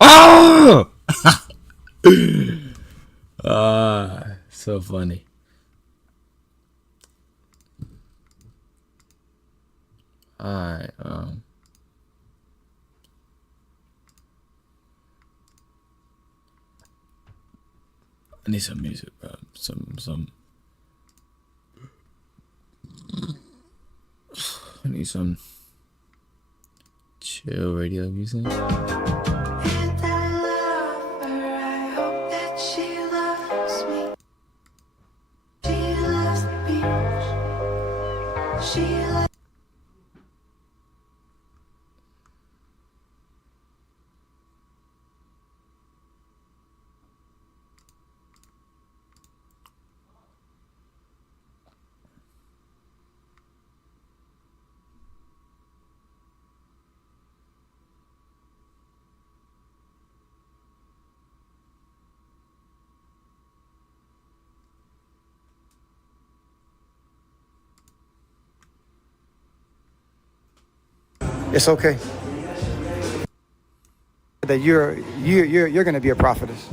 Oh! So funny. Alright, I need some music, bro. I need some chill radio music. It's okay that you're gonna be a prophetess.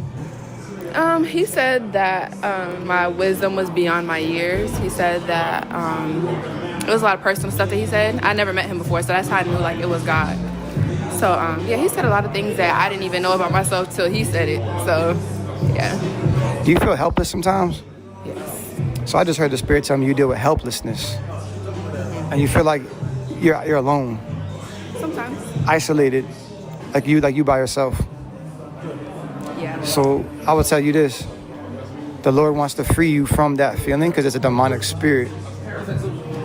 He said that my wisdom was beyond my years. He said that it was a lot of personal stuff that he said. I never met him before, so that's how I knew like it was God. So yeah, he said a lot of things that I didn't even know about myself till he said it. So yeah. Do you feel helpless sometimes? Yes. So I just heard the Spirit tell me you deal with helplessness, and you feel like you're alone, Sometimes. isolated, like you by yourself. Yeah. So I would tell you this: the Lord wants to free you from that feeling because it's a demonic spirit.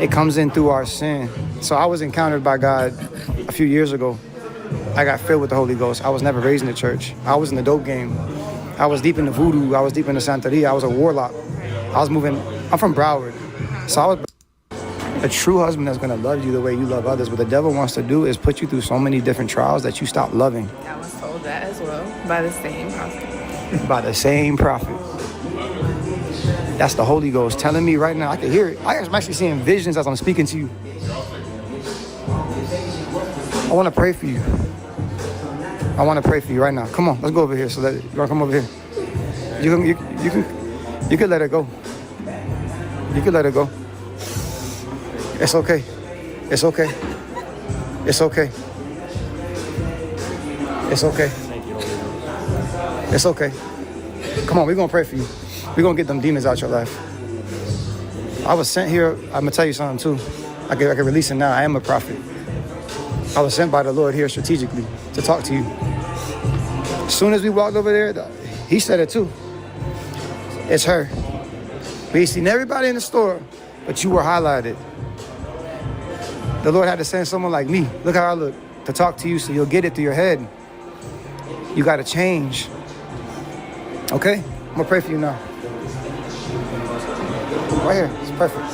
It comes in through our sin. So I was encountered by God a few years ago. I got filled with the Holy Ghost. I was never raised in the church. I was in the dope game. I was deep in the voodoo. I was deep in the Santeria. I was a warlock. I'm from Broward. So I was a true husband that's going to love you the way you love others. What the devil wants to do is put you through so many different trials that you stop loving. I was told that as well by the same prophet. By the same prophet. That's the Holy Ghost telling me right now. I can hear it. I'm actually seeing visions as I'm speaking to you. I want to pray for you. I want to pray for you right now. Come on, let's go over here. You want to come over here? You can let it go. You can let it go. It's okay. It's okay. It's okay. It's okay. It's okay. Come on, we're going to pray for you. We're going to get them demons out your life. I was sent here. I'm going to tell you something too. I can release it now. I am a prophet. I was sent by the Lord here strategically to talk to you. As soon as we walked over there, he said it too. It's her. We seen everybody in the store, but you were highlighted. The Lord had to send someone like me, look how I look, to talk to you so you'll get it through your head. You got to change. Okay? I'm going to pray for you now. Right here. It's perfect.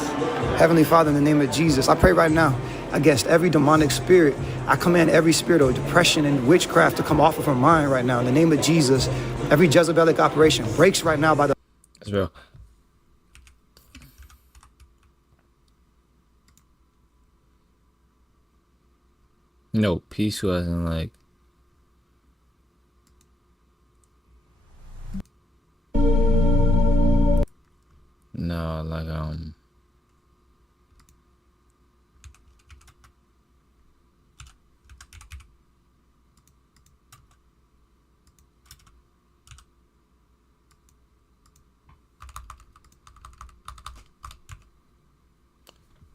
Heavenly Father, in the name of Jesus, I pray right now against every demonic spirit. I command every spirit of depression and witchcraft to come off of her mind right now. In the name of Jesus, every Jezebelic operation breaks right now by the... That's real. No, peace wasn't like... No, like,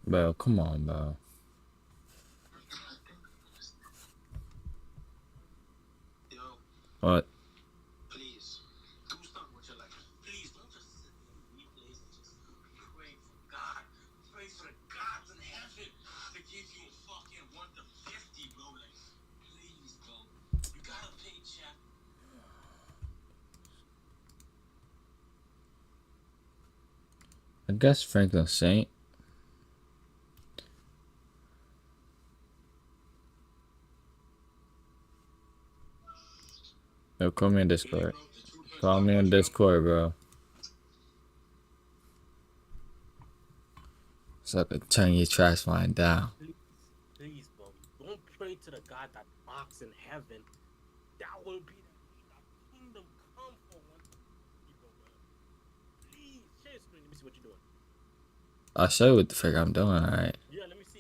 Bro, come on, bro. Yo, What? please, do something with your life. Please don't just sit there in your place and just pray for God. Pray for the gods in heaven to give you a fucking 1 to 50, bro. Like, please, bro. You got a paycheck. I guess Franklin Saint. Yo, call me in Discord. Call me on Discord, bro. So I could turn your trash line down. Please, bro. Don't pray to the God that walks in heaven, that will be the kingdom come for one people, bro. Please, share your screen. Let me see what you're doing. I'll show you what the frick I'm doing, alright? Yeah, let me see.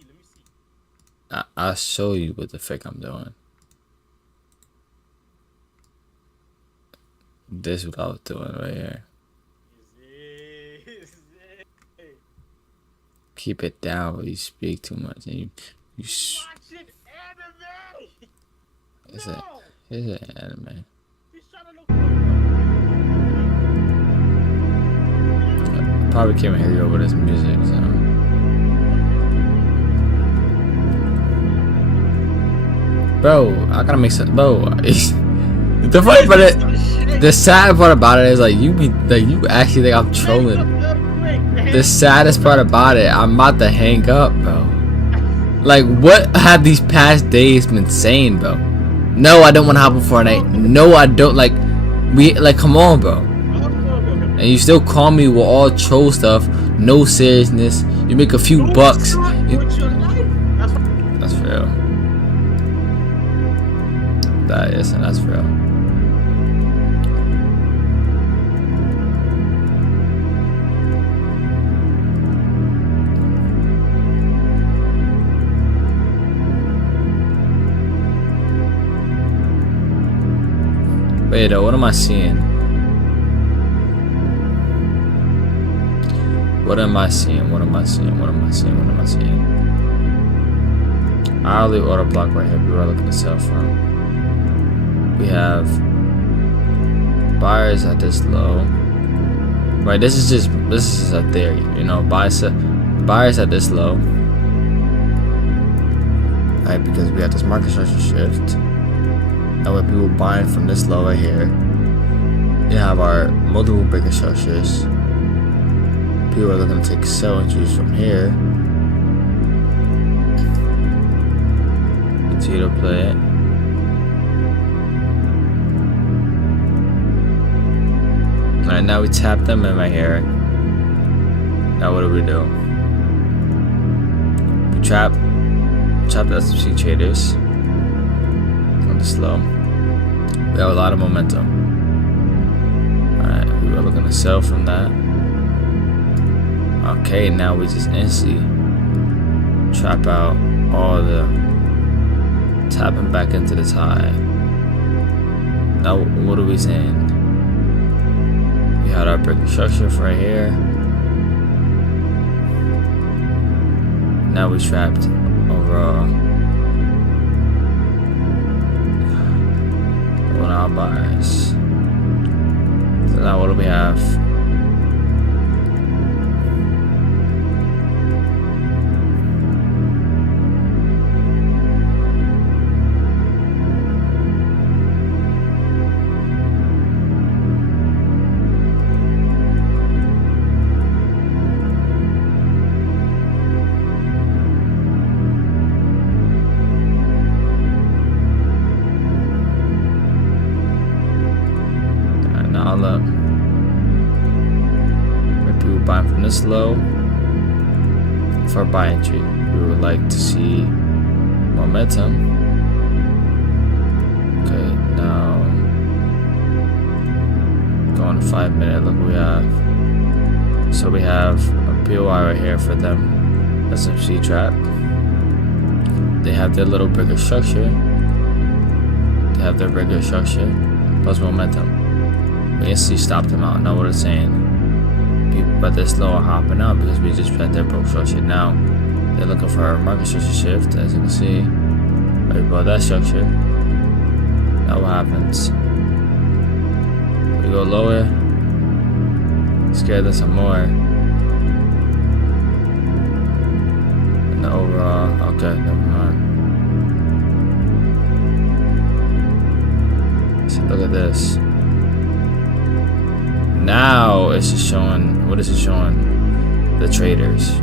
I'll show you what the frick I'm doing. This is what I was doing right here. Keep it down when you speak too much. And you Watching anime. it's No. an anime. He's trying to look. I probably can't hear you over this music, so. Bro, I gotta make sense. Bro, the funny part it, the sad part about it is like you actually think I'm trolling. The saddest part about it, I'm about to hang up, bro. Like, what have these past days been saying, bro? No, I don't want to hop on Fortnite. No, I don't. Like, come on, bro. And you still call me with all troll stuff, no seriousness. You make a few bucks. That's real. That is, and that's real. Wait, what am I seeing? What am I seeing? What am I seeing? What am I seeing? What am I seeing? Hourly order block right here. We are looking to sell from. We have buyers at this low. Right, this is a theory, you know, buyers at this low. Right, because we have this market structure shift. Now with people buying from this low right here. You have our multiple bigger structures. People are looking to take sell entries from here. Continue to play it. Alright, now we tap them in right here. Now what do? We trap the SMC traders on this low. We have a lot of momentum. Alright, we were looking to sell from that. Okay, now we just instantly trap out all the tapping back into this high. Now what are we saying? We had our brick structure right here. Now we trapped overall. One our buyers. So now what do we have? Up. Where people buying from this low for a buy entry. We would like to see momentum. Okay, now going 5 minute. Look what we have. So we have a POI right here for them. SMC trap. They have their little bigger structure. They have their bigger structure plus momentum. We instantly stopped them out. Now what it's saying, people at this low are hopping out because we just had their broke structure. Now they're looking for a market structure shift, as you can see. Right above that structure. Now what happens? We go lower, scare them some more. And the overall, okay, never mind. So look at this. Now it's just showing, what is it showing? The traders.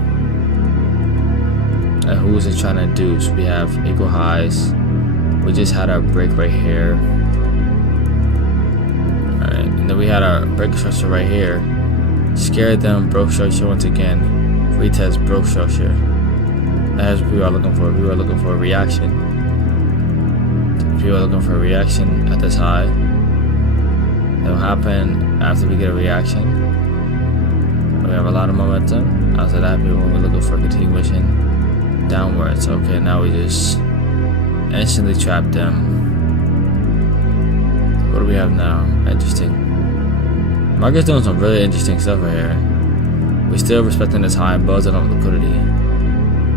And who is it trying to do? So we have equal highs. We just had our break right here. Alright, and then we had our break structure right here. Scared them, broke structure once again. Retest, broke structure. That's what we are looking for. We were looking for a reaction. People are looking for a reaction at this high. It'll happen after we get a reaction. We have a lot of momentum. After that, people will be looking for continuation downwards. Okay, now we just instantly trap them. What do we have now? Interesting. Market's doing some really interesting stuff right here. We're still respecting this high and building up liquidity.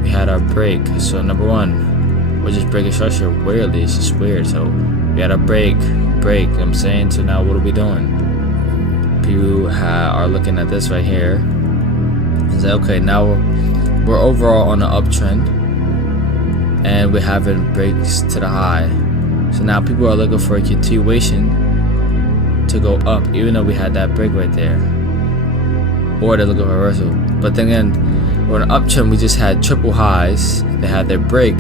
We had our break. So number one, we're just breaking structure weirdly. It's just weird. So we had a break. You know what I'm saying? So now what are we doing? People are looking at this right here and say, okay, now we're overall on an uptrend and we're having breaks to the high. So now people are looking for a continuation to go up, even though we had that break right there. Or they're looking for a reversal. But then again, we're on an uptrend, we just had triple highs. They had their break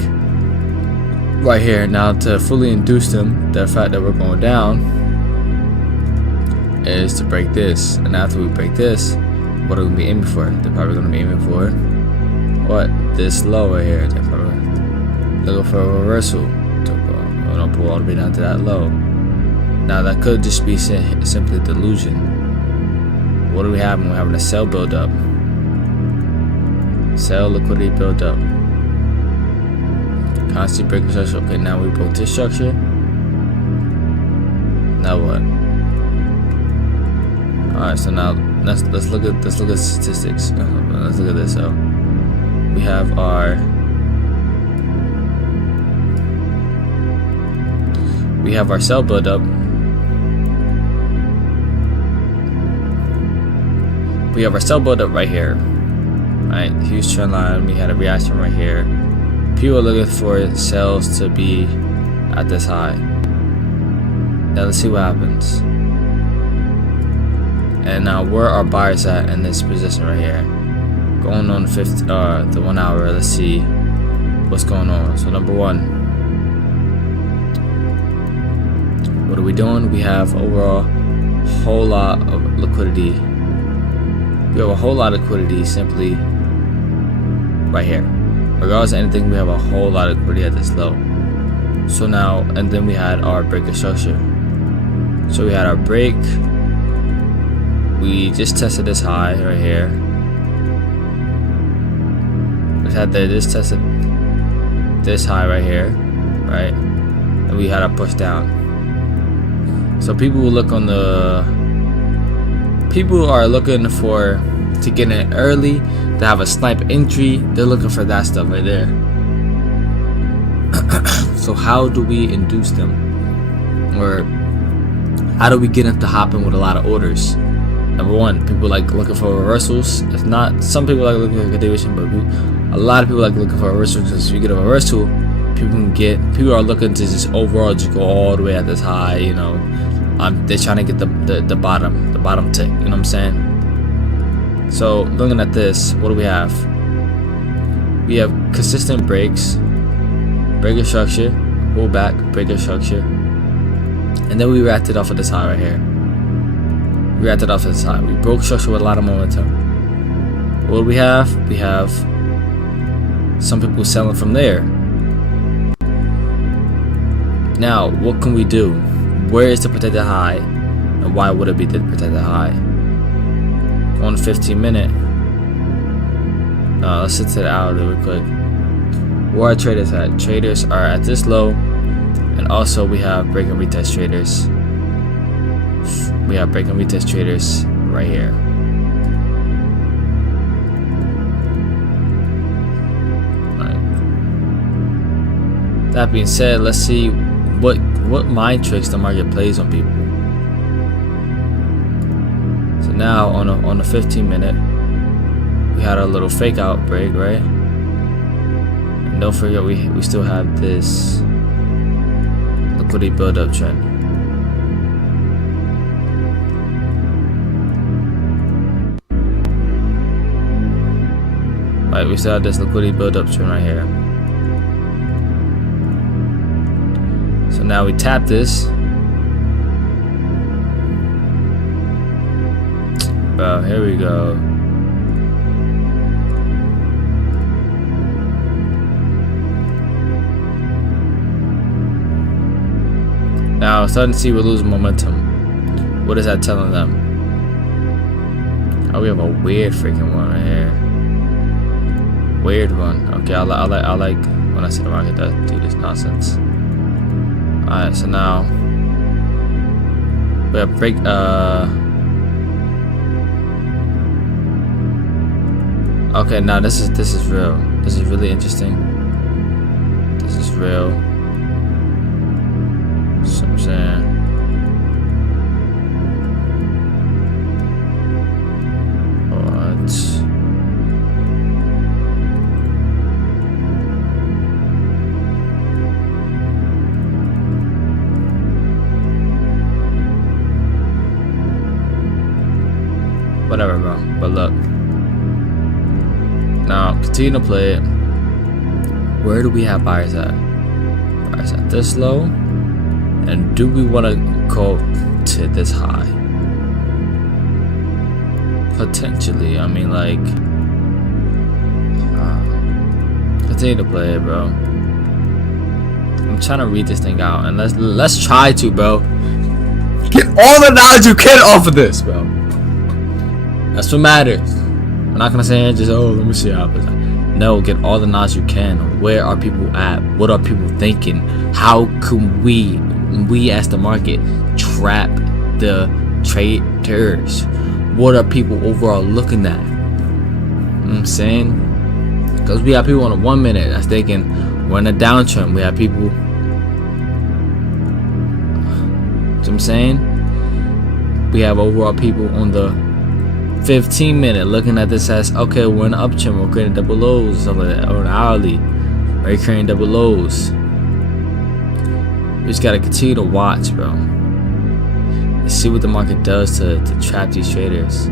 right here. Now to fully induce them, the fact that we're going down is to break this. And after we break this, what are we gonna be aiming for? They're probably gonna be aiming for what? This low right here. They're probably looking for a reversal to pull all the way down to that low. Now that could just be simply delusion. What do we have? We're having a sell build up. Sell liquidity build up. Constant breaking structure. Okay, now we broke this structure. Now what? Alright, so now let's look at statistics. Let's look at this. So we have our sell build up. We have our sell build up right here. Right, huge trend line. We had a reaction right here. People are looking for sales to be at this high. Now let's see what happens. And now where are buyers at in this position right here? Going on the 1 hour. Let's see what's going on. So number one, what are we doing? We have overall a whole lot of liquidity. We have a whole lot of liquidity simply right here. Regardless of anything, we have a whole lot of liquidity at this low. So now, and then we had our break of structure. So we had our break. We just tested this high right here. We had just tested this high right here, right? And we had a push down. So people will look on people are looking to get in early, to have a snipe entry. They're looking for that stuff right there. So how do we induce them? Or how do we get them to hop in with a lot of orders? Number one, people like looking for reversals. If not, some people like looking for continuation, but a lot of people like looking for reversals, because if you get a reversal, people are looking to just overall just go all the way at this high, you know. They're trying to get the bottom tick, you know what I'm saying? So looking at this, what do we have? We have consistent breaks, break of structure, pull back, break of structure, and then we wrapped it off at this high right here. We wrapped it off at this high. We broke structure with a lot of momentum. What do we have? We have some people selling from there. Now, what can we do? Where is the protected high, and why would it be the protected high? On 15-minute. Let's sit to the hourly real quick. Where are traders at? Traders are at this low, and also we have break and retest traders. We have break and retest traders right here. Right. That being said, let's see what mind tricks the market plays on people. So now on a 15-minute, we had our little fake out break, right? And don't forget we still have this liquidity build-up trend. Right, we still have this liquidity build-up trend right here. So now we tap this. Bro, here we go. I'm starting to see we're losing momentum. What is that telling them? Oh, we have a weird freaking one right here. Weird one. Okay, I like when I see the market does do this nonsense. Alright, so now we have break. Okay, now this is real. This is really interesting. This is real. So I'm saying. What? Whatever, bro. But look. Now, continue to play it. Where do we have buyers at? Buyers at this low? And do we want to go to this high? Potentially. I mean, like... continue to play it, bro. I'm trying to read this thing out. And let's try to, bro. Get all the knowledge you can off of this, bro. That's what matters. I'm not gonna say just, oh, let me see how it. No, get all the knowledge you can. Where are people at? What are people thinking? How can we as the market trap the traders? What are people overall looking at? You know what I'm saying? Because we have people on a 1 minute that's thinking we're in a downtrend. We have people, you know what I'm saying? We have overall people on the 15 minute looking at this as, okay, we're in an uptrend, we're creating double lows or something like that, or an hourly, we're creating double lows. We just gotta continue to watch, bro, and see what the market does to trap these traders.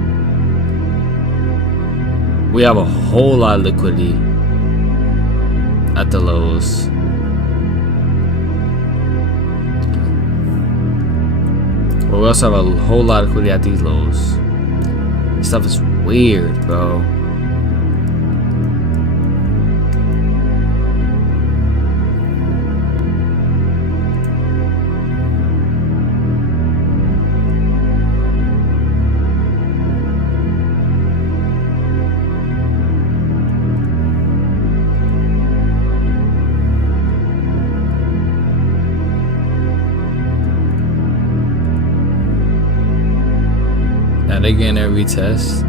We have a whole lot of liquidity at the lows. But we also have a whole lot of liquidity at these lows. This stuff is weird, bro. Now they're getting their retest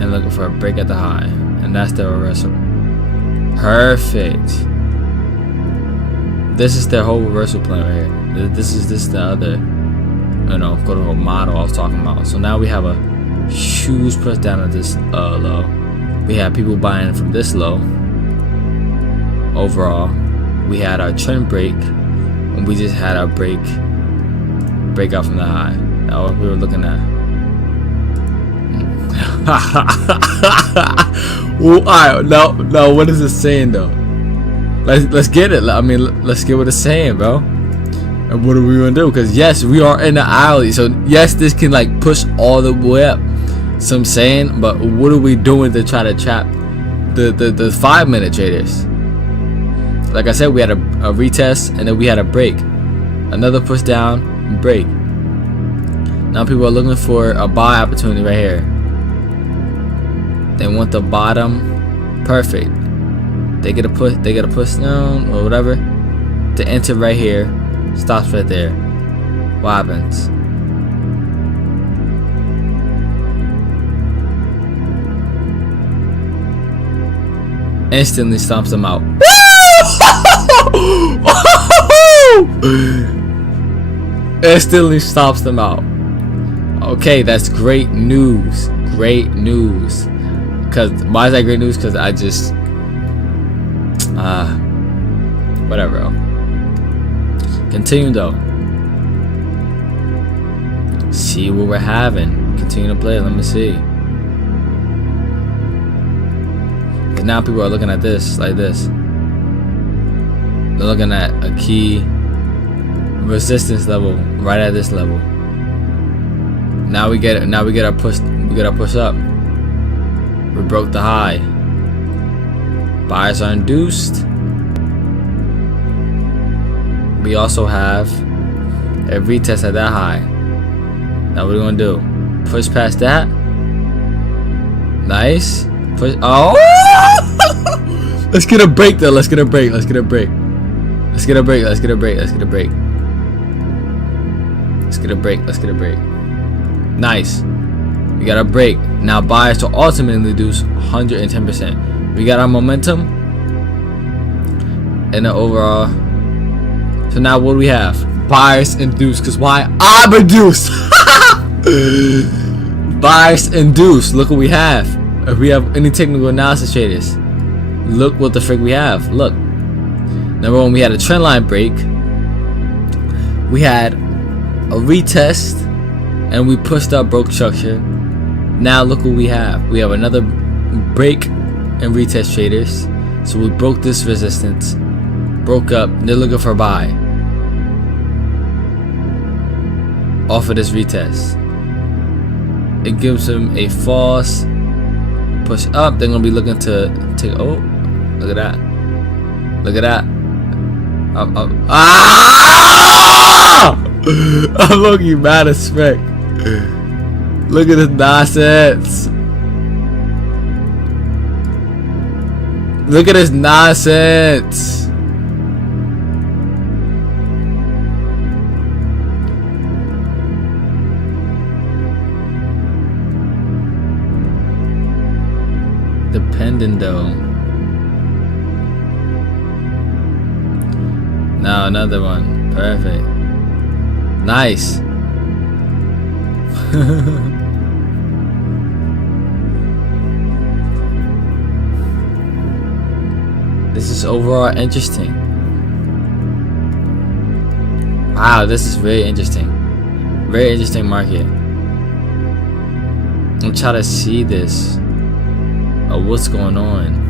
and looking for a break at the high, and that's their reversal. Perfect. This is their whole reversal plan right here. This is the other, you know, quote unquote model I was talking about. So now we have a huge push down at this low. We have people buying from this low. Overall, we had our trend break, and we just had our breakout from the high. That's what we were looking at. Well, alright, now what is it saying though? Let's get it. I mean, let's get what it's saying, bro. And what are we gonna do? Because yes, we are in the alley. So yes, this can like push all the way up. So I'm saying, but what are we doing to try to trap the 5 minute traders? Like I said, we had a retest and then we had a break, another push down and break. Now people are looking for a buy opportunity right here. They want the bottom. Perfect. They get a push down or whatever to enter right here. Stops right there. What happens? Instantly stomps them out. Instantly stops them out. Okay, that's great news. Great news. Cause why is that great news? Cause I just whatever, bro. Continue though. See what we're having. Continue to play. Let me see. And now people are looking at this like this. They're looking at a key resistance level right at this level. Now we get our push. We get our push up. We broke the high. Buyers are induced. We also have It retest at that high. Now what are we gonna do? Push past that. Nice. Push. Oh! Let's get a break though. Let's get a break. Let's get a break. Let's get a break. Let's get a break. Let's get a break. Let's get a break. Let's get a break. Nice. We got a break. Now buyers to ultimately reduce 110%. We got our momentum and the overall. So now what do we have? Buyers induced. Because why? I'm induced. Buyers induced. Look what we have. If we have any technical analysis traders, look what the frick we have. Look. Number one, we had a trend line break. We had a retest, and we pushed up broke structure. Now look what we have. We have another break and retest traders. So we broke this resistance, broke up. They're looking for a buy off of this retest. It gives them a false push up. They're gonna be looking to take. Oh, look at that! Look at that! Ah! I'm looking mad as frick. Look at this nonsense. Look at this nonsense. Dependent though. Now another one. Perfect. Nice. This is overall interesting. Wow, this is very interesting. Very interesting market. I'm trying to see this. What's going on?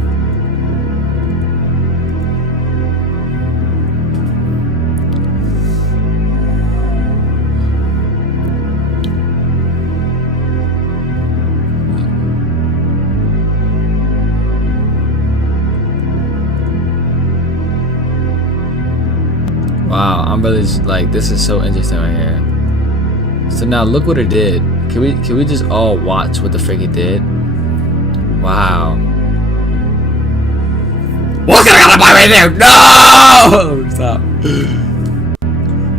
Wow, I'm really like, this is so interesting right here. So now look what it did. Can we just all watch what the frick it did? Wow. What can I gotta buy right there? No! Stop.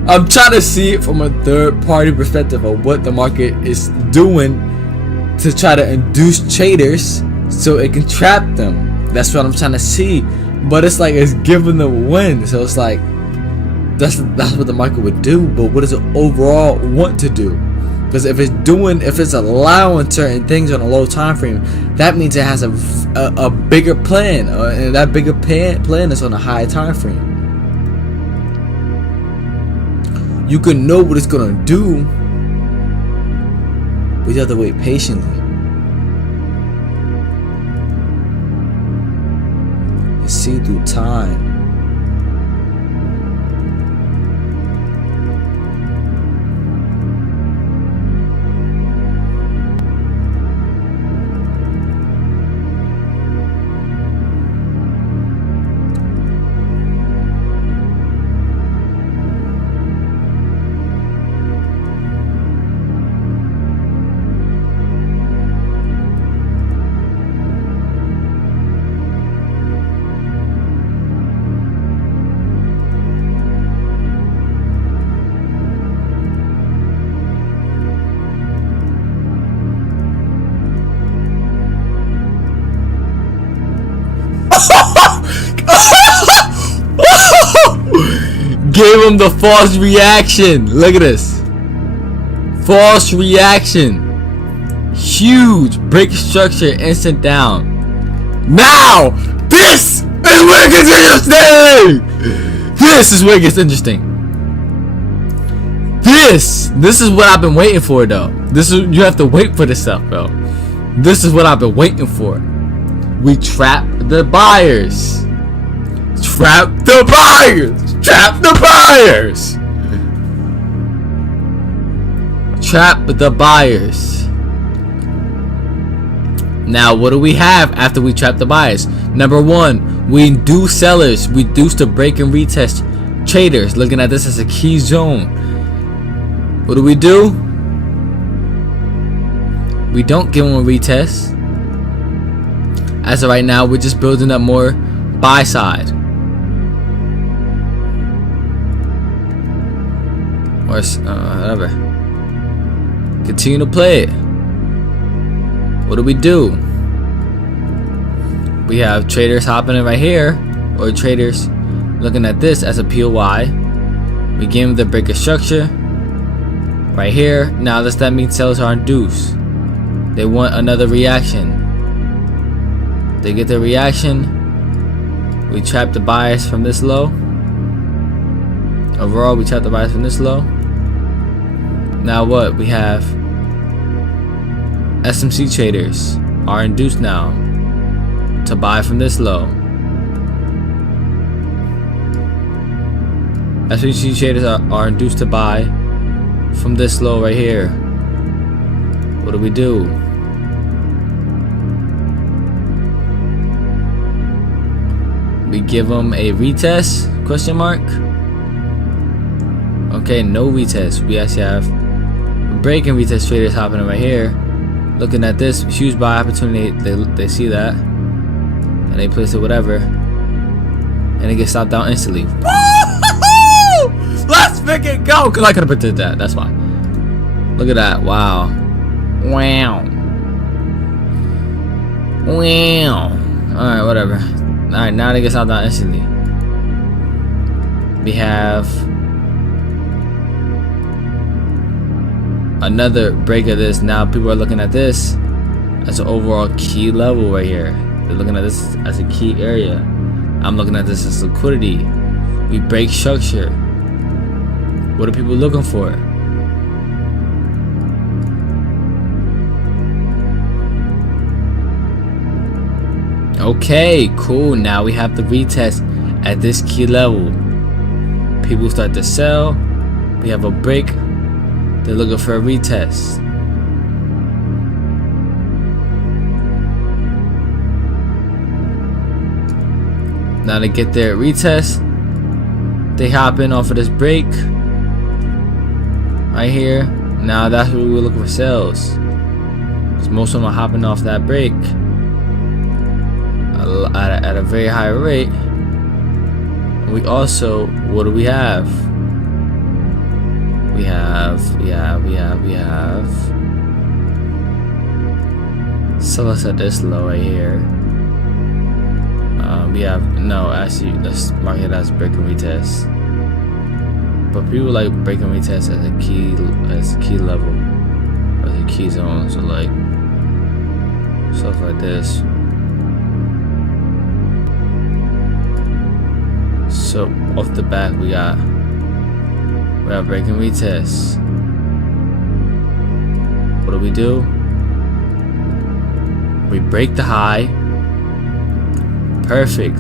I'm trying to see it from a third party perspective of what the market is doing to try to induce traders so it can trap them. That's what I'm trying to see. But it's like it's giving them a win. So it's like that's what the market would do. But what does it overall want to do? Because if it's allowing certain things on a low time frame, that means it has a bigger plan, and that bigger plan is on a high time frame. You can know what it's gonna do, but you have to wait patiently and see through time. Gave him the false reaction. Look at this. False reaction. Huge break structure, instant down. Now, this is where it gets interesting. This is where it gets interesting. This is what I've been waiting for, though. You have to wait for this stuff, bro. This is what I've been waiting for. We trap the buyers. Trap the buyers. Trap the buyers. Trap the buyers. Now, what do we have after we trap the buyers? Number one, we induce sellers. We induce the break and retest traders, looking at this as a key zone. What do? We don't give them a retest. As of right now, we're just building up more buy side. Or whatever. Continue to play it. What do? We have traders hopping in right here, or traders looking at this as a POI. We give them the breaker structure right here. Now does that mean sellers are induced? They want another reaction. They get the reaction. We trap the buyers from this low. Overall, we trap the buyers from this low. Now what? We have SMC traders are induced now to buy from this low. SMC traders are induced to buy from this low right here. What do? We give them a retest? Question mark. Okay, no retest. We actually have breaking retest traders hopping right here, looking at this huge buy opportunity. They see that and they place it whatever, and it gets stopped down instantly. Let's make it go, because I could have predicted that. That's why. Look at that. Wow. Alright, whatever. Alright, now it gets stopped down instantly. We have another break of this. Now people are looking at this as an overall key level right here. They're looking at this as a key area. I'm looking at this as liquidity. We break structure. What are people looking for? Okay, cool. Now we have the retest at this key level. People start to sell. We have a break. They're looking for a retest. Now to get their retest, they hop in off of this break right here. Now that's where we're looking for sales, because most of them are hopping off that break at a very high rate. We also, what do we have? We have sellers at this low right here. We have, no, actually, let's mark it as break and retest. But people like break and retest as a key level, as a key zone. So like stuff like this. So off the back we have break and retest. What do? We break the high. Perfect.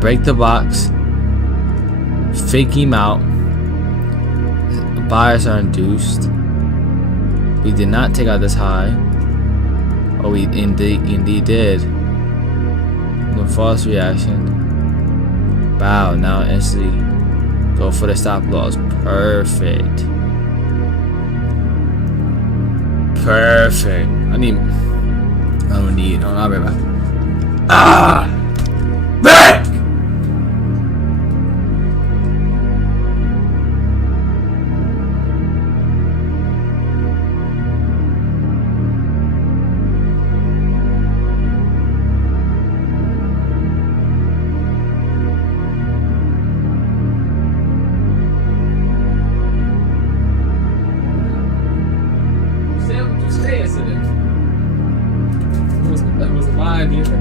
Break the box. Fake him out. Buyers are induced. We did not take out this high. Oh, we indeed did. No false reaction. Bow. Now instantly go for the stop loss. Perfect. Perfect. I'll be right back. Back! Say incident. That was mine, either.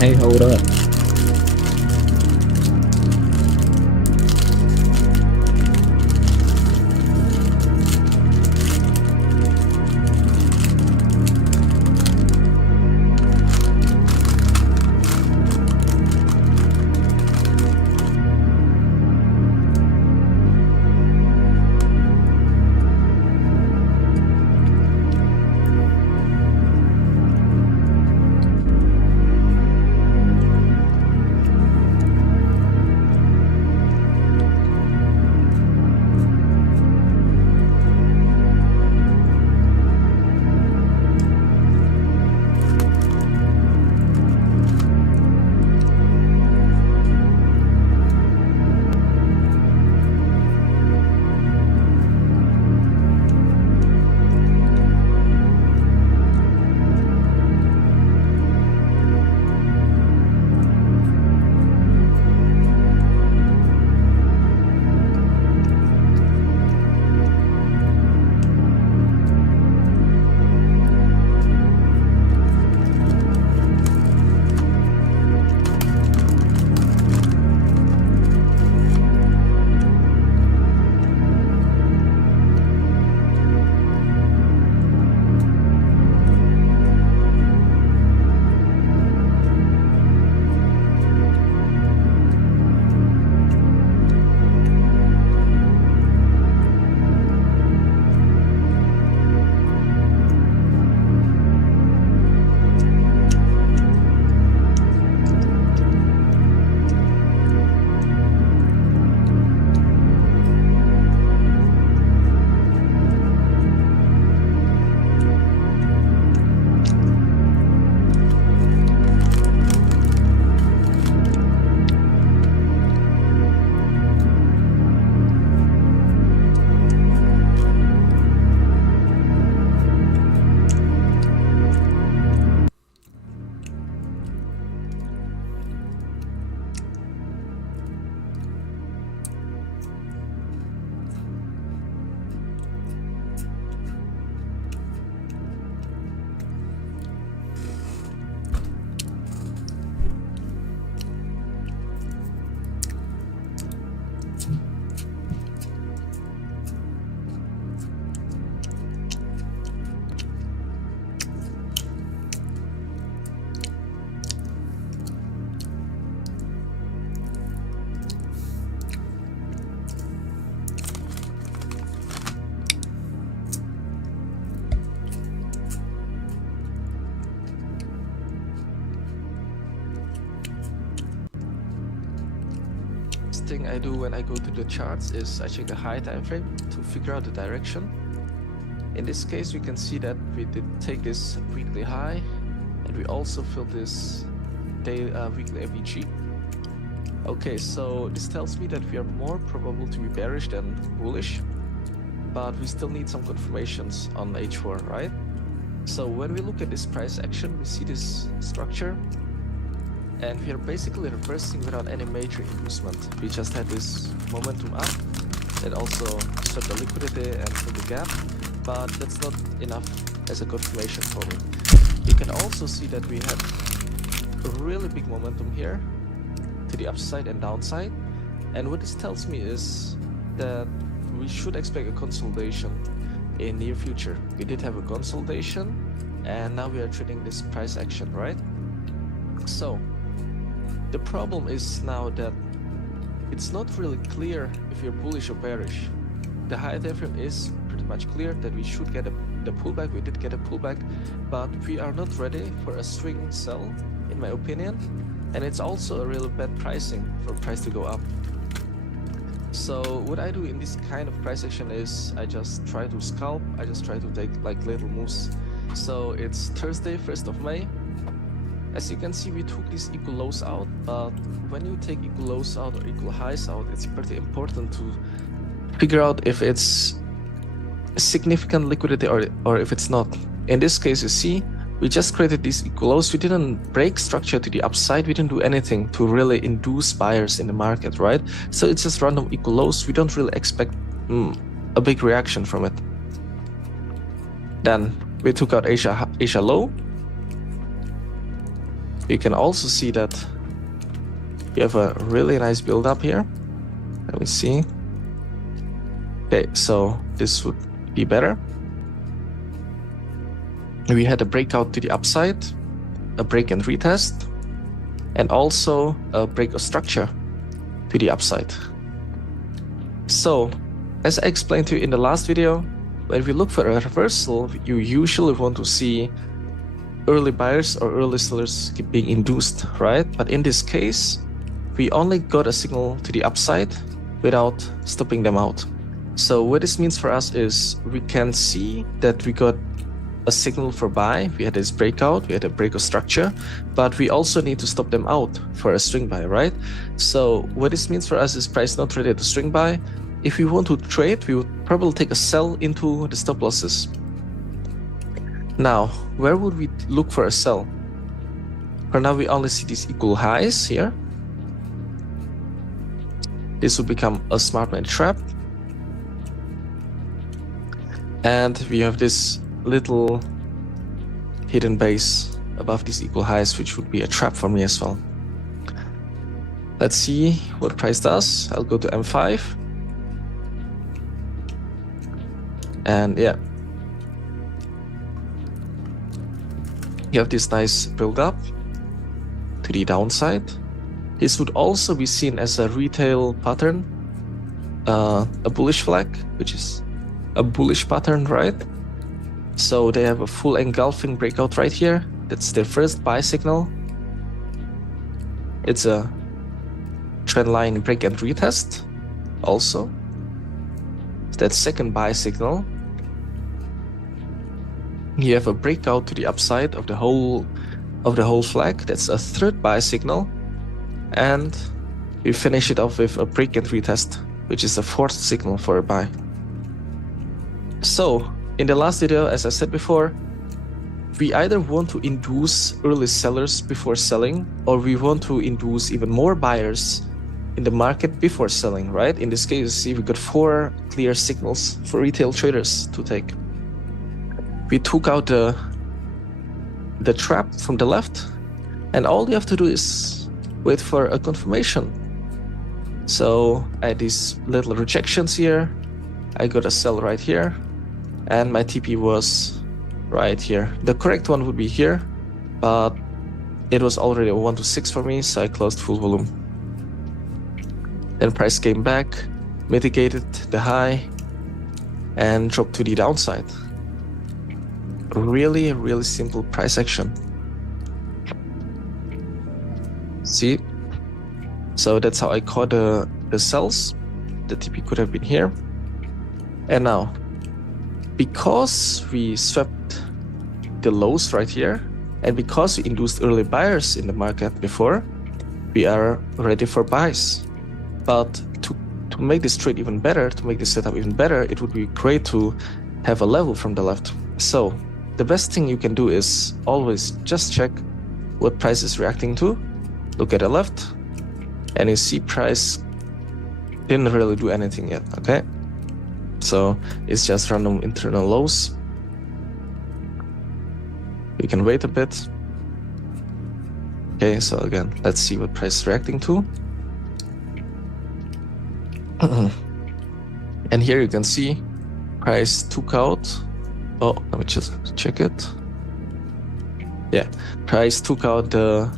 Hey, hold up. thing I do when I go to the charts is I check the high time frame to figure out the direction. In this case, we can see that we did take this weekly high, and we also filled this weekly fgbg. Okay, so this tells me that we are more probable to be bearish than bullish, but we still need some confirmations on H4, right? So when we look at this price action, we see this structure, and we are basically reversing without any major inducement. We just had this momentum up that also struck the liquidity and took the gap, but that's not enough as a confirmation for me. You can also see that we had a really big momentum here to the upside and downside, and what this tells me is that we should expect a consolidation in near future. We did have a consolidation, and now we are trading this price action, right? So the problem is now that it's not really clear if you're bullish or bearish. The high time frame is pretty much clear that we should get the pullback. We did get a pullback, but we are not ready for a swing sell, in my opinion, and it's also a really bad pricing for price to go up. So what I do in this kind of price action is I just try to scalp. I just try to take like little moves. So it's Thursday, 1st of May. As you can see, we took these equal lows out, but when you take equal lows out or equal highs out, it's pretty important to figure out if it's significant liquidity or if it's not. In this case, you see, we just created these equal lows. We didn't break structure to the upside. We didn't do anything to really induce buyers in the market, right? So it's just random equal lows. We don't really expect a big reaction from it. Then we took out Asia low. You can also see that you have a really nice build up here. Let me see. Okay, so this would be better. We had a breakout to the upside, a break and retest, and also a break of structure to the upside. So, as I explained to you in the last video, when we look for a reversal, you usually want to see early buyers or early sellers being induced, right? But in this case, we only got a signal to the upside without stopping them out. So what this means for us is we can see that we got a signal for buy. We had this breakout, we had a break of structure, but we also need to stop them out for a swing buy, right? So what this means for us is price not ready to swing buy. If we want to trade, we would probably take a sell into the stop losses. Now, where would we look for a sell? For now, we only see these equal highs here. This will become a smart money trap. And we have this little hidden base above these equal highs, which would be a trap for me as well. Let's see what price does. I'll go to M5. And yeah, you have this nice build up to the downside. This would also be seen as a retail pattern, a bullish flag, which is a bullish pattern, right? So they have a full engulfing breakout right here. That's their first buy signal. It's a trend line break and retest also. That's second buy signal. You have a breakout to the upside of the whole flag. That's a third buy signal. And we finish it off with a break and retest, which is the fourth signal for a buy. So in the last video, as I said before, we either want to induce early sellers before selling, or we want to induce even more buyers in the market before selling, right? In this case, you see we got 4 clear signals for retail traders to take. We took out the trap from the left, and all you have to do is wait for a confirmation. So I had these little rejections here. I got a sell right here, and my TP was right here. The correct one would be here, but it was already a 1 to 6 for me, so I closed full volume. Then price came back, mitigated the high, and dropped to the downside. Really, really simple price action. See? So that's how I caught the the sells. The TP could have been here. And now, because we swept the lows right here, and because we induced early buyers in the market before, we are ready for buys. But to make this trade even better, to make this setup even better, it would be great to have a level from the left. So the best thing you can do is always just check what price is reacting to. Look at the left, and you see price didn't really do anything yet, okay? So it's just random internal lows. We can wait a bit. Okay, so again, let's see what price is reacting to. And here you can see price took out. Oh, let me just check it. Yeah, price took out the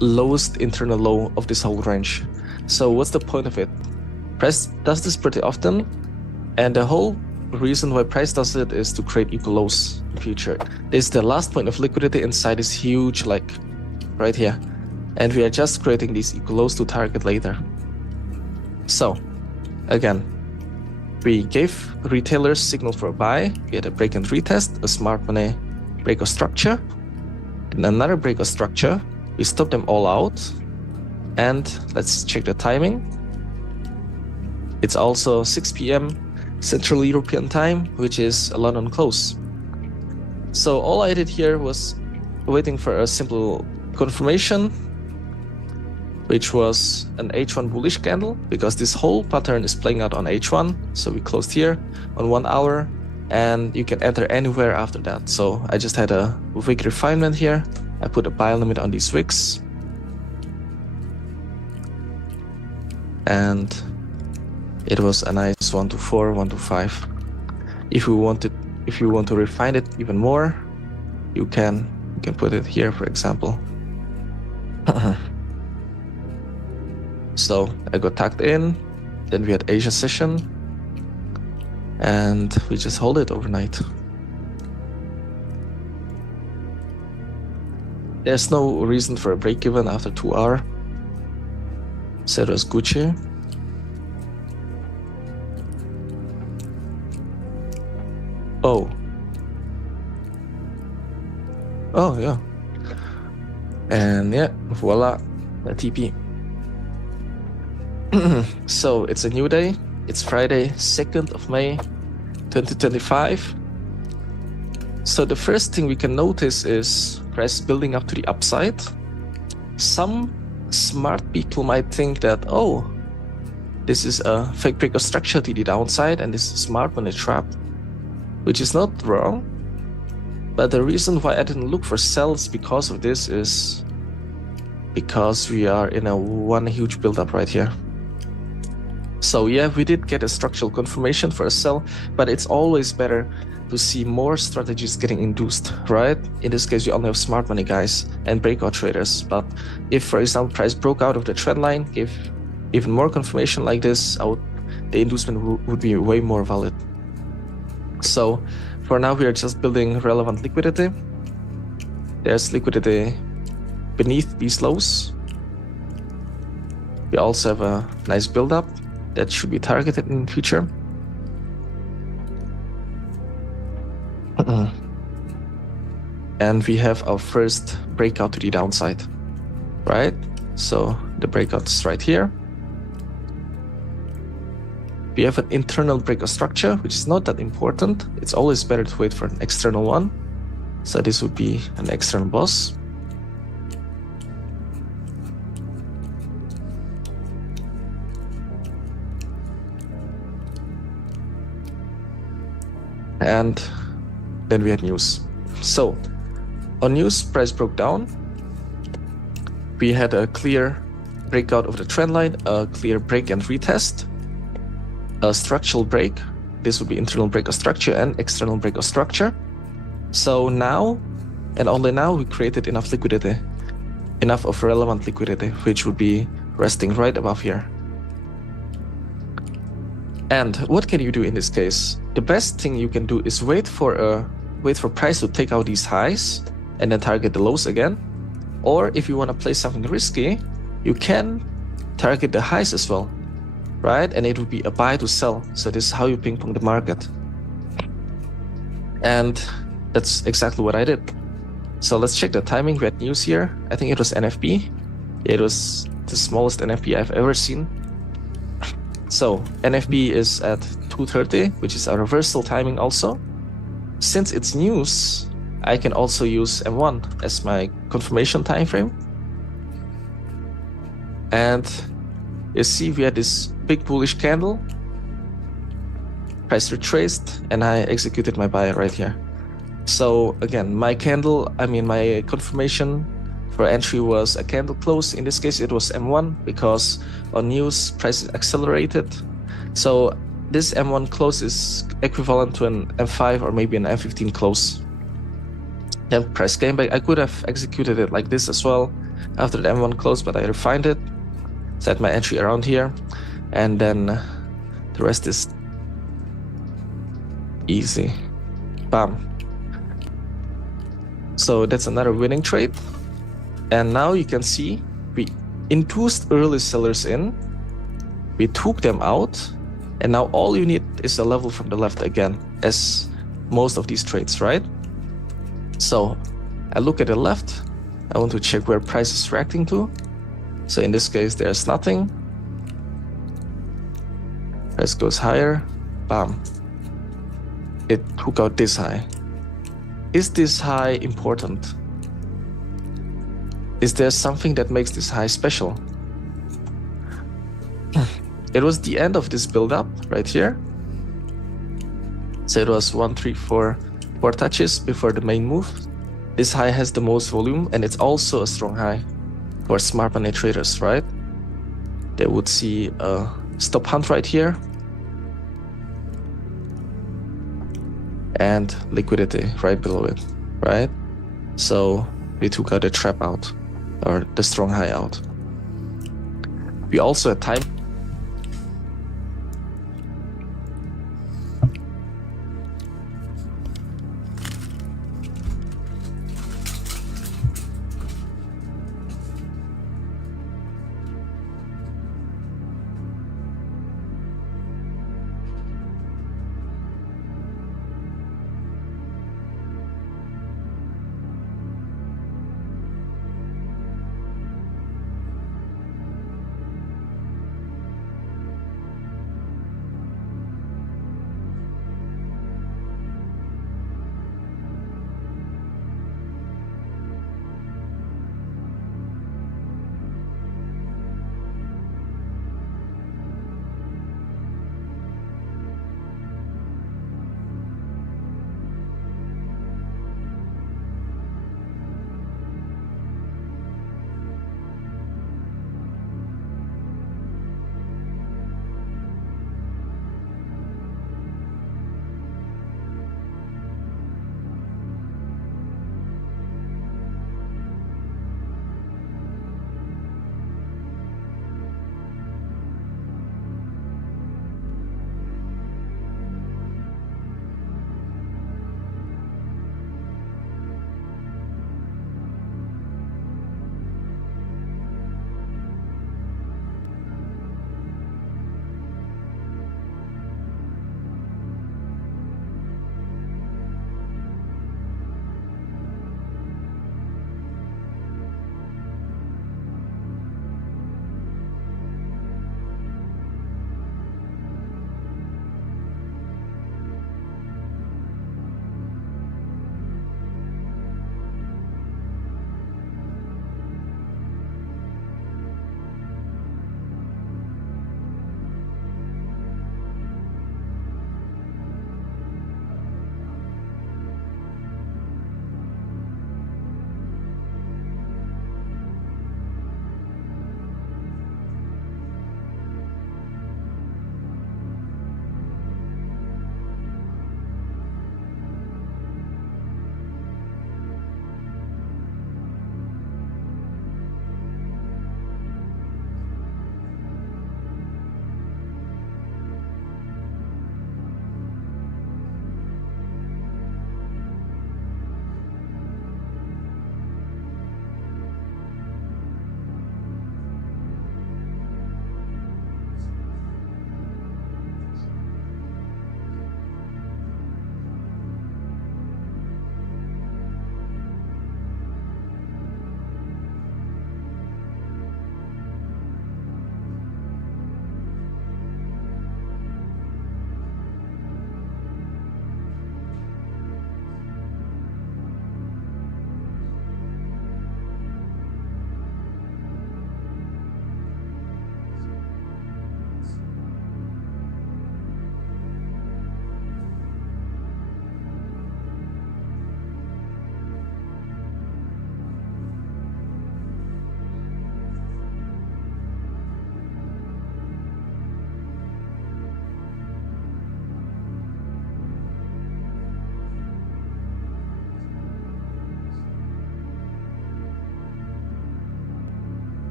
lowest internal low of this whole range. So what's the point of it? Price does this pretty often, and the whole reason why price does it is to create equal lows in the future. This is the last point of liquidity inside this huge leg right here, and we are just creating these equal lows to target later. So again, we gave retailers signal for a buy. We had a break and retest, a smart money break of structure, then another break of structure. We stopped them all out, and let's check the timing. It's also 6 p.m. Central European time, which is a London close. So all I did here was waiting for a simple confirmation, which was an H1 bullish candle, because this whole pattern is playing out on H1. So we closed here on 1 hour, and you can enter anywhere after that. So I just had a wick refinement here. I put a buy limit on these wicks, and it was a nice 1 to 4, 1 to 5. If you want to refine it even more, you can put it here, for example. So I got tucked in, then we had Asia session, and we just hold it overnight. There's no reason for a break even after 2 hours. So it was Gucci. Oh yeah, and yeah, voila, the TP. So it's a new day. It's Friday, 2nd of May 2025. So the first thing we can notice is price building up to the upside. Some smart people might think that, oh, this is a fake break of structure to the downside, and this is smart money trap, which is not wrong. But the reason why I didn't look for sells because of this is because we are in one huge build-up right here. So yeah, we did get a structural confirmation for a sell, but it's always better to see more strategies getting induced, right? In this case, we only have smart money guys and breakout traders. But if, for example, price broke out of the trend line, give even more confirmation like this, the inducement would be way more valid. So for now, we are just building relevant liquidity. There's liquidity beneath these lows. We also have a nice build-up that should be targeted in the future. And we have our first breakout to the downside, right? So the breakout is right here. We have an internal breakout structure, which is not that important. It's always better to wait for an external one. So this would be an external boss. And then we had news. So on news, price broke down. We had a clear breakout of the trend line, a clear break and retest, a structural break. This would be internal break of structure and external break of structure. So now, and only now, we created enough liquidity, enough of relevant liquidity, which would be resting right above here. And what can you do in this case? The best thing you can do is wait for price to take out these highs and then target the lows again. Or if you want to play something risky, you can target the highs as well, right? And it would be a buy to sell. So this is how you ping pong the market. And that's exactly what I did. So let's check the timing. We had news here. I think it was NFP. It was the smallest NFP I've ever seen. So NFP is at 2:30, which is a reversal timing also. Since it's news, I can also use M1 as my confirmation time frame. And you see we had this big bullish candle, price retraced, and I executed my buy right here. So again, my confirmation for entry was a candle close. In this case, it was M1 because on news, price accelerated. So this M1 close is equivalent to an M5 or maybe an M15 close. Then price came back. I could have executed it like this as well after the M1 close, but I refined it, set my entry around here, and then the rest is easy. Bam. So that's another winning trade. And now you can see we induced early sellers in, we took them out, and now all you need is a level from the left again, as most of these trades, right? So I look at the left, I want to check where price is reacting to. So in this case, there's nothing. Price goes higher, bam. It took out this high. Is this high important? Is there something that makes this high special? It was the end of this build-up right here. So it was 1, 3, 4 touches before the main move. This high has the most volume, and it's also a strong high for smart money traders, right? They would see a stop hunt right here. And liquidity right below it, right? So we took out the trap out, or the strong high out. We also had time.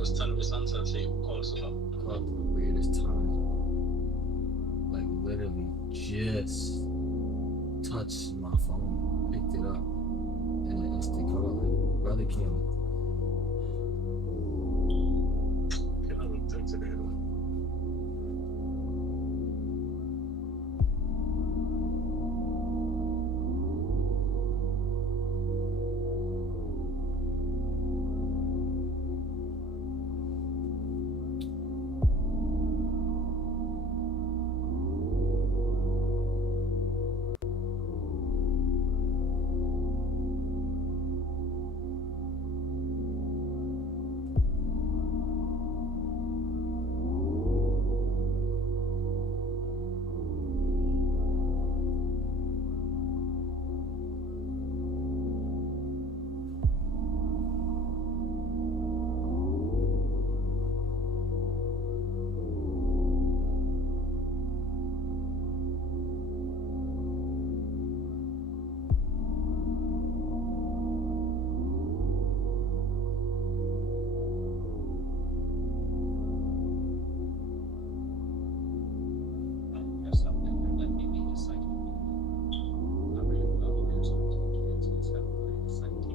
was telling me sometimes she calls about. Caught the weirdest time. Like literally just touched my phone, picked it up, and an instant call. Like, brother Kim. Can I return to that?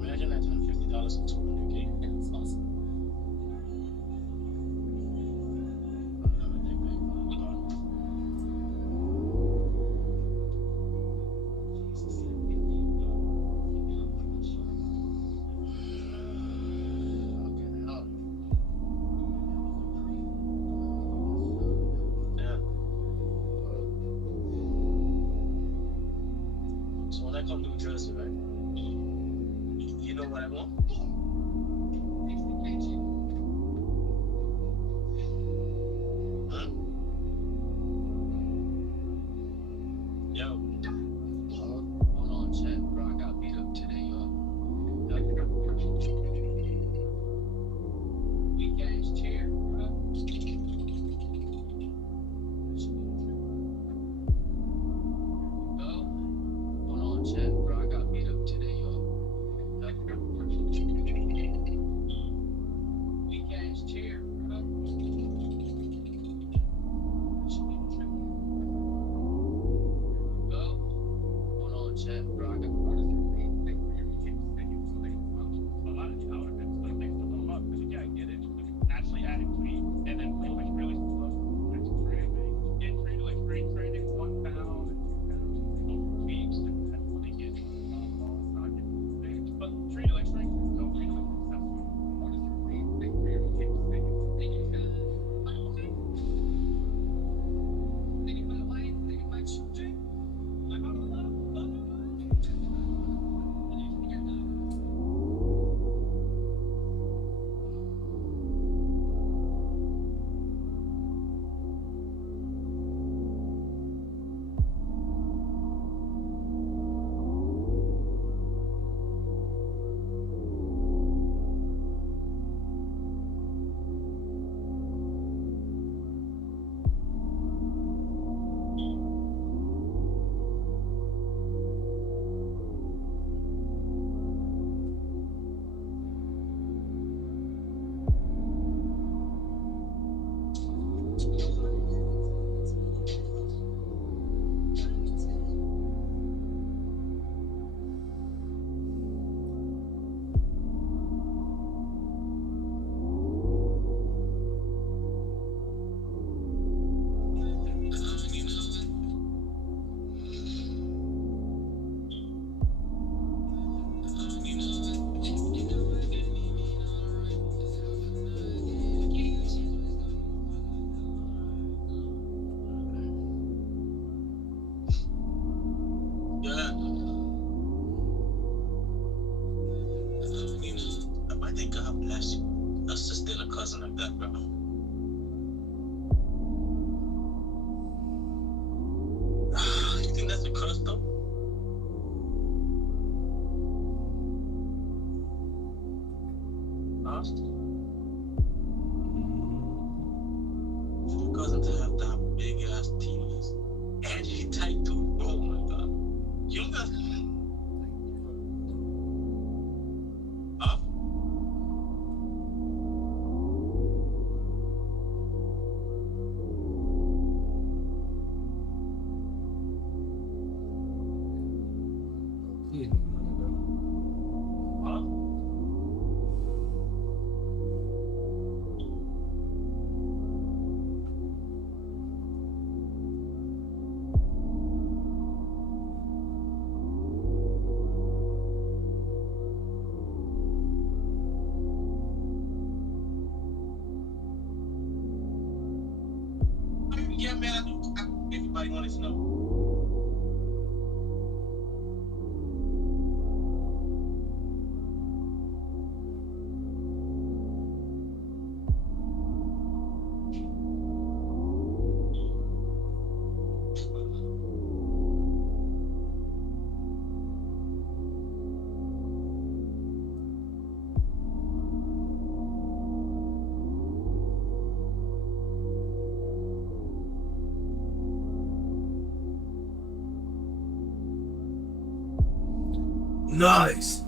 Imagine that $150 and 200K. It's awesome. So when I come to New Jersey, right? You know what I want? Huh? Yo. Hold on, chat. Bro, I got beat up today, y'all. Weak ass chair, bro. Hold on, chat. Bro, I got beat up today, y'all. Weak ass chair, bro. Hold on, chat. Bro, I got actually adding tweet and then really slow. Getting free to like free trading, 1 pound and 2 pounds, weeks, and that's when they get but free to like strength, no free to like what is your rate? Thinking about life, thinking about children. I'm out of love. I think God bless you. Us to still a cousin like that, bro. You think that's a curse, though? Huh? For your cousin to have that big ass titties and she tight too. Oh my God. You don't got. Huh? damn bad I do. Everybody wanted to know. Nice.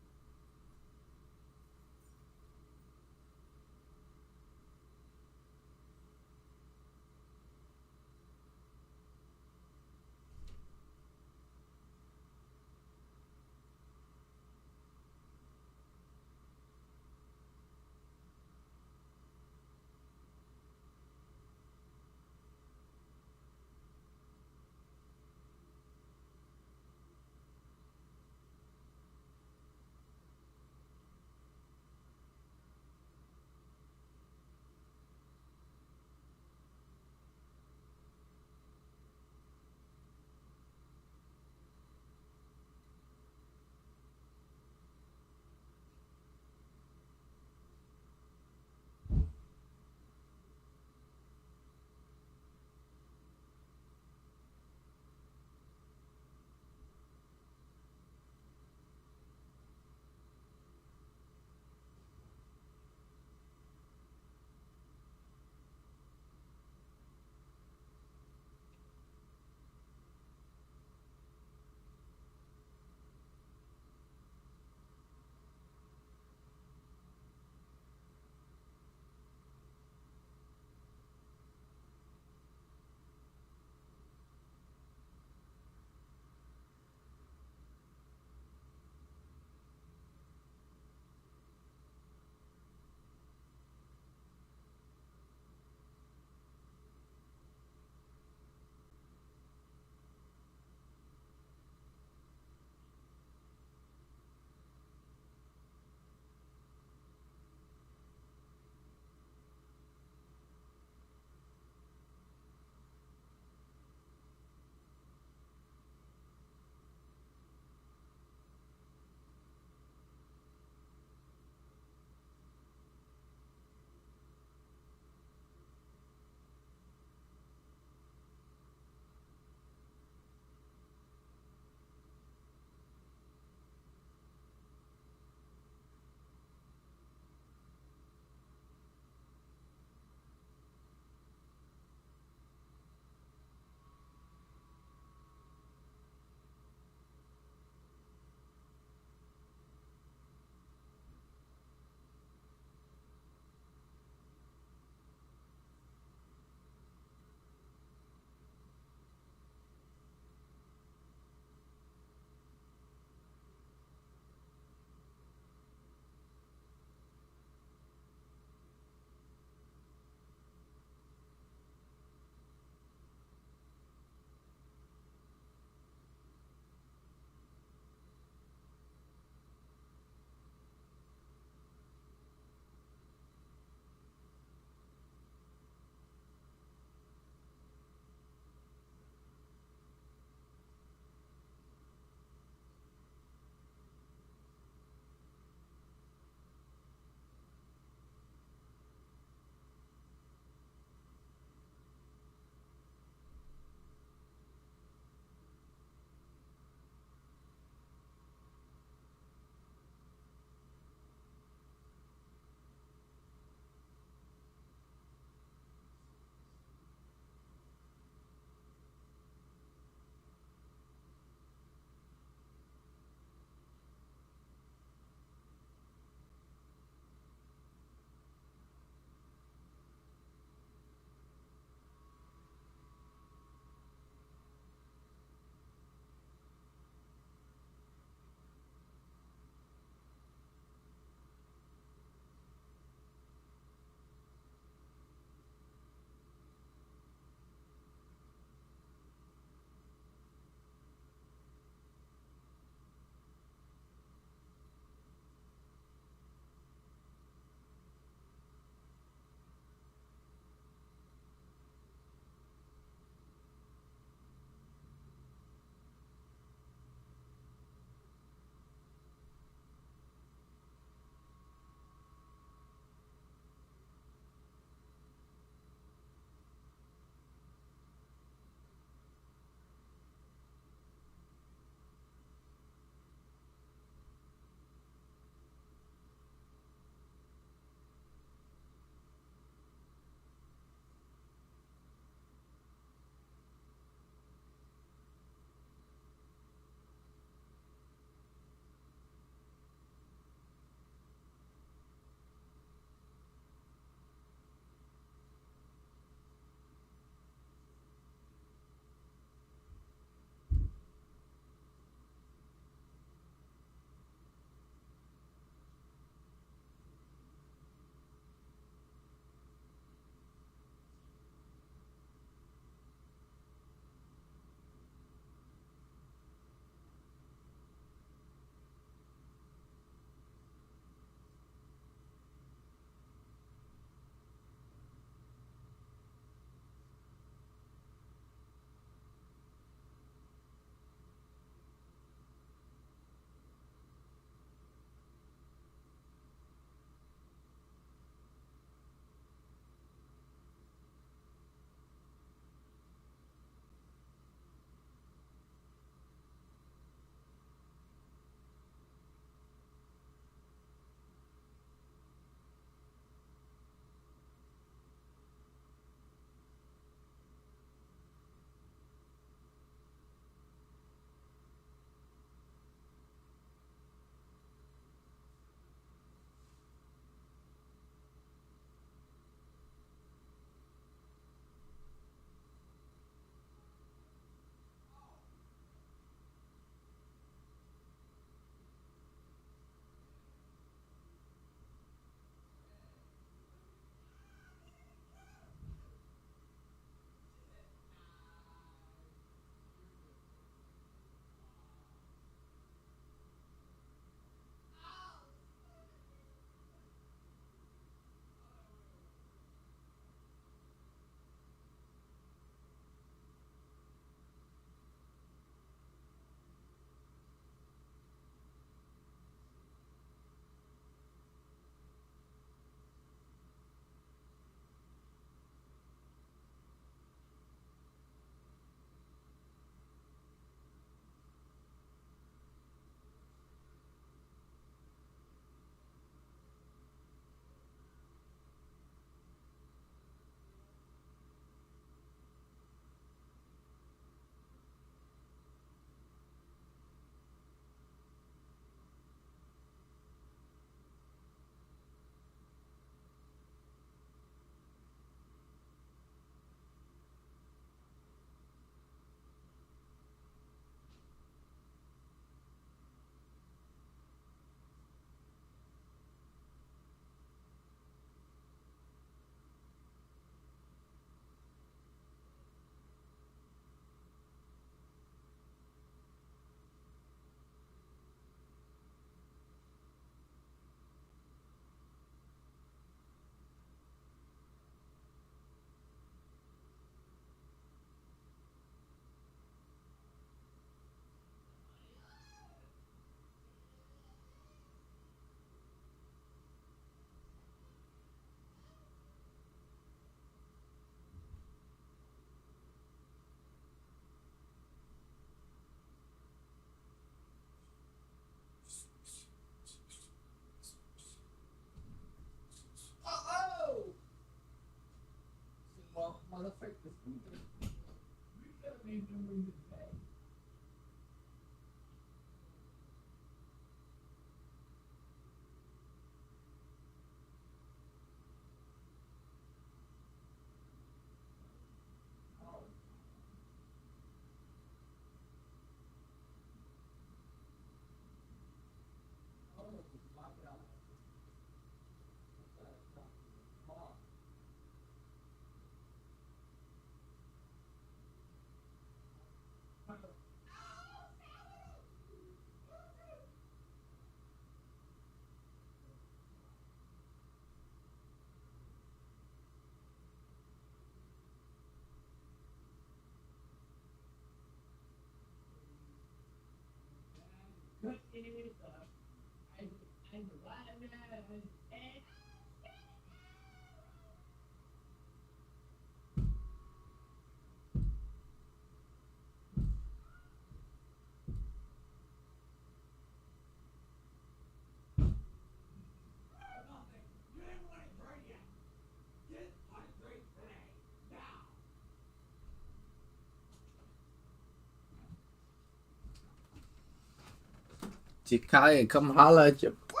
Jakaya, come holla at your boy.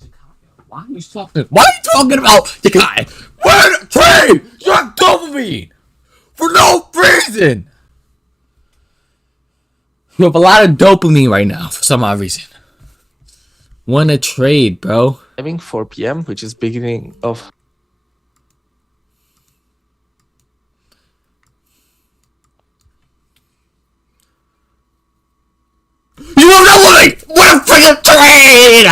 Jakaya, why are you talking? Why are you talking about Jakaya? Where the trade? You're dopamine for no reason. You have a lot of dopamine right now for some odd reason. Want to trade, bro? Timing 4 p.m., which is beginning of. You don't know what me! What a freaking trade!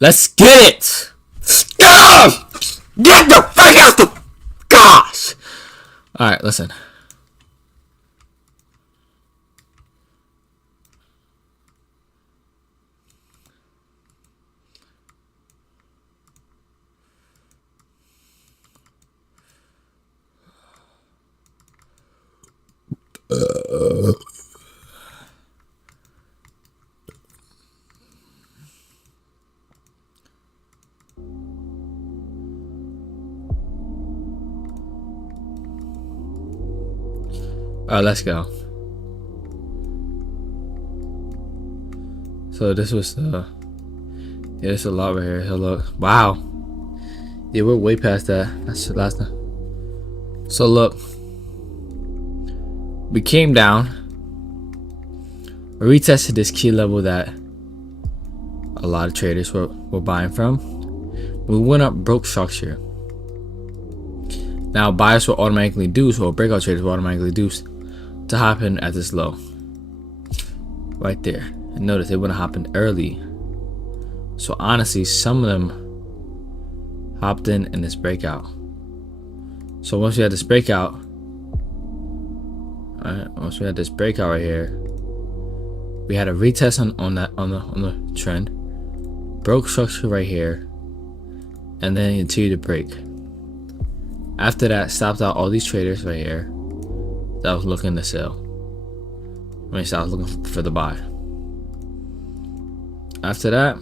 Let's get it! Get the fuck out the gosh! Alright, listen. Alright, let's go. So this was the... Yeah, there's a lot right here. Hello. Wow. Yeah, we're way past that. That's the last time. So look. We came down. We retested this key level that a lot of traders were buying from. We went up, broke structure. Now buyers will automatically induce, or breakout traders will automatically induce to hop in at this low. Right there. And notice they want to hop in early. So honestly, some of them hopped in this breakout. So once we had this breakout, once we had this breakout right here, we had a retest on the trend, broke structure right here, and then continued to break. After that, stopped out all these traders right here that was looking to sell. I mean, I was looking for the buy. After that,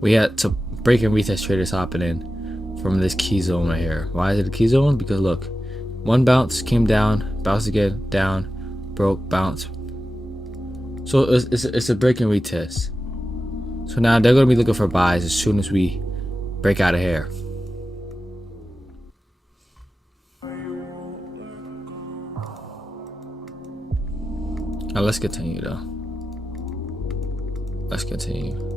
we had to break and retest traders hopping in from this key zone right here. Why is it a key zone? Because look, one bounce came down, bounced again, down, broke, bounce. So it's a break and retest. So now they're going to be looking for buys as soon as we break out of here. Now let's continue though. Let's continue.